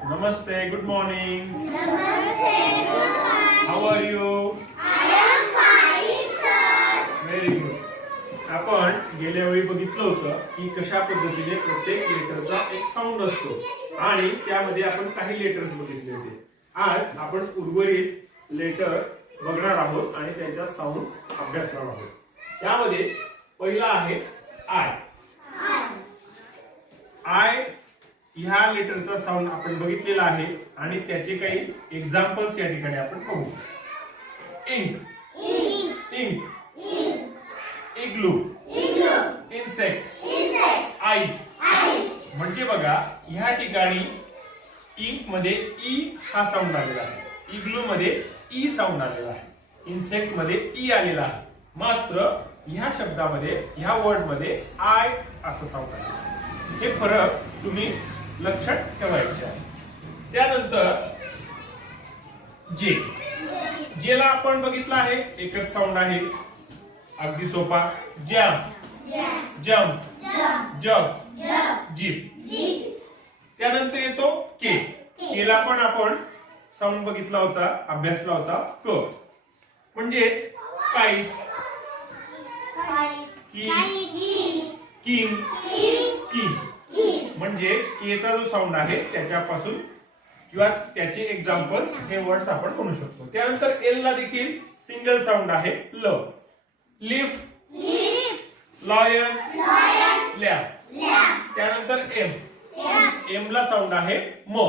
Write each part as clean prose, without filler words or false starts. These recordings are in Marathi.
Namaste, good morning. Namaste, good morning. How are you? I am fine, sir. Very good. आपण गेल्या वेळी बघितलं होतं की कशा पद्धतीने प्रत्येक लेटरचा एक साऊंड असतो आणि त्यामध्ये आपण काही लेटर्स बघितले होते. आज आपण उर्वरित लेटर बघणार आहोत आणि त्याचा साऊंड अभ्यासणार आहोत. त्यामध्ये पहिला आहे आय. आय ह्या लेटरचा साऊंड आपण बघितलेला आहे आणि त्याचे काही एक्झाम्पल्स या ठिकाणी आपण पाहू. इंक, इंक, इग्लू, इन्सेक्ट, आईस. म्हणजे बघा ह्या ठिकाणी इंक मध्ये ई हा साऊंड आलेला आहे, इग्लू मध्ये ई साऊंड आलेला आहे, इन्सेक्ट मध्ये ई आलेला आहे. मात्र ह्या शब्दामध्ये ह्या वर्ड मध्ये आय असं साऊंड आलेलं आहे. हे फरक तुम्ही लक्षात ठेवायचे आहे. त्यानंतर जे, जेला आपण बघितलं आहे एकच साऊंड आहे, अगदी सोपा. जॅम, जम्प, जग, जीप. त्यानंतर येतो के. केला पण आपण साऊंड बघितला होता, अभ्यासला होता. क म्हणजेच काईट, किंग, किंग. म्हणजे केचा जो साऊंड आहे त्याच्यापासून किंवा त्याचे एक्झाम्पल्स हे वर्ड्स आपण म्हणू शकतो. त्यानंतर एल ला देखील सिंगल साऊंड आहे, ल. Leaf, lion, lamp. त्यानंतर एम, एम ला साऊंड आहे म.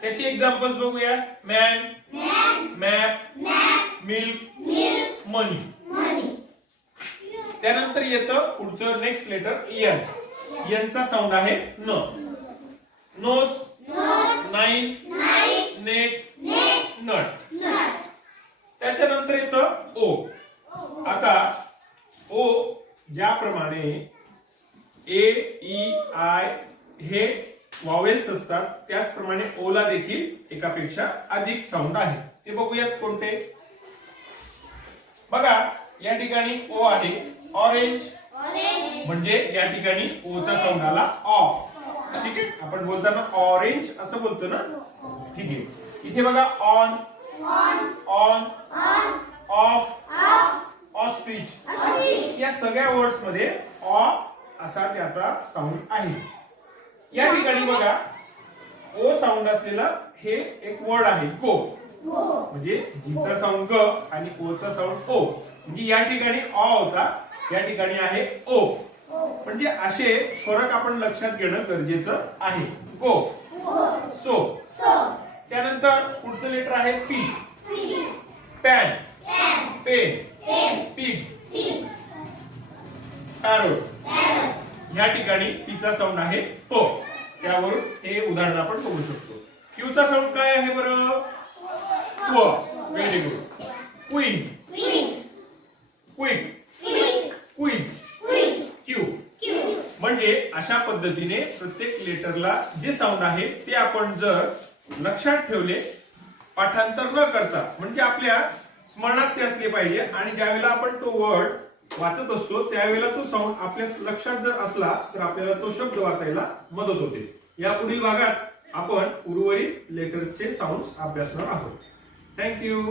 त्याचे एक्झाम्पल्स बघूया. Man, map, milk, money. त्यानंतर येतं पुढचं नेक्स्ट लेटर एन. यांचा साऊंड आहे न. Nose, nine, net, nut. त्याच्यानंतर येतं ओ. आता ओ ज्याप्रमाणे ए, ई, आय हे वॉवेल्स असतात त्याचप्रमाणे ओ ला देखील एकापेक्षा अधिक साऊंड आहे. ते बघूयात कोणते. बघा या ठिकाणी ओ आहे. ऑरेंज म्हणजे या ठिकाणी ओ चा साऊंड आला ऑ. ठीक आहे, आपण बोलताना ऑरेंज असं बोलतो ना. ठीक आहे. इथे बघा ऑन, ऑन, ऑफ, ऑस्ट्रिच. या सगळ्या वर्ड्स मध्ये ऑ असा त्याचा साऊंड आहे. या ठिकाणी बघा ओ साऊंड असलेला हे एक वर्ड आहे गो. म्हणजे जीचा साऊंड ग आणि ओ चा साऊंड ओ. म्हणजे या ठिकाणी ऑ होता, या ठिकाणी आहे ओ. म्हणजे असे फरक आपण लक्षात घेणं गरजेचं आहे. Go, so. त्यानंतर पुढचं लेटर आहे P. Pan, pen, pig, parrot. या ठिकाणी पीचा साऊंड आहे प. त्यावरून हे उदाहरण आपण बघू शकतो. क्यूचा साऊंड काय आहे बरं? क्व. Very good. Queen, quick, quiz, Q. म्हणजे अशा पद्धतीने प्रत्येक लेटरला जे साऊंड आहे ते आपण जर लक्षात ठेवले पाठांतर न करता, म्हणजे आपल्या स्मरणात ते असले पाहिजे आणि ज्यावेळेला आपण तो वर्ड वाचत असतो त्यावेळेला तो साऊंड आपल्या लक्षात जर असला तर आपल्याला तो शब्द वाचायला मदत होते. या पुढील भागात आपण उर्वरित लेटर्सचे साऊंड्स अभ्यासणार आहोत. थँक्यू.